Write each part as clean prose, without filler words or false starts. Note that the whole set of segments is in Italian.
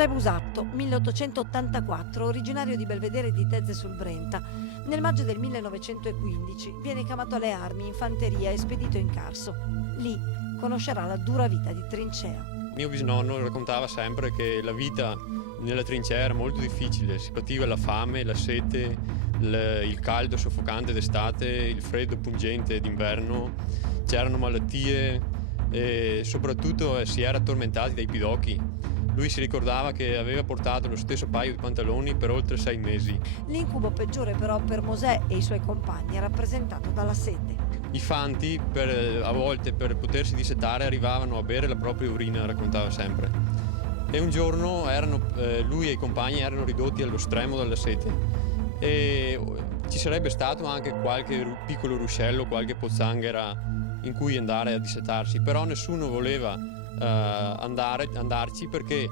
Mosè Busatto, 1884, originario di Belvedere di Tezze sul Brenta. Nel maggio del 1915 viene chiamato alle armi in fanteria e spedito in Carso. Lì conoscerà la dura vita di trincea. Mio bisnonno raccontava sempre che la vita nella trincea era molto difficile, si pativa la fame, la sete, il caldo soffocante d'estate, il freddo pungente d'inverno, c'erano malattie e soprattutto si era tormentati dai pidocchi. Lui si ricordava che aveva portato lo stesso paio di pantaloni per oltre 6 mesi. L'incubo peggiore però per Mosè e i suoi compagni è rappresentato dalla sete. I fanti a volte per potersi dissetare arrivavano a bere la propria urina, raccontava sempre. E un giorno lui e i compagni erano ridotti allo stremo dalla sete e ci sarebbe stato anche qualche piccolo ruscello, qualche pozzanghera in cui andare a dissetarsi, però nessuno voleva andarci perché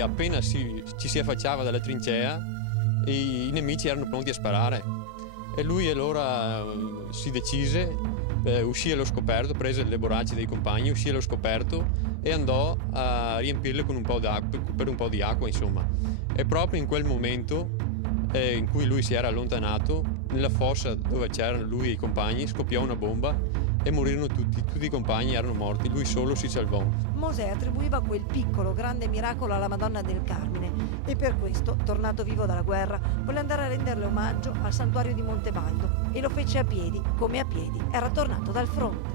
appena ci si affacciava dalla trincea i nemici erano pronti a sparare. E lui allora si decise, uscì allo scoperto, prese le borracce dei compagni, uscì allo scoperto e andò a riempirle con un po' d'acqua, per un po' di acqua, insomma. E proprio in quel momento in cui lui si era allontanato, nella fossa dove c'erano lui e i compagni, scoppiò una bomba e morirono tutti i compagni erano morti, lui solo si salvò. Mosè attribuiva quel piccolo, grande miracolo alla Madonna del Carmine e per questo, tornato vivo dalla guerra, volle andare a renderle omaggio al santuario di Montebaldo e lo fece a piedi, come a piedi era tornato dal fronte.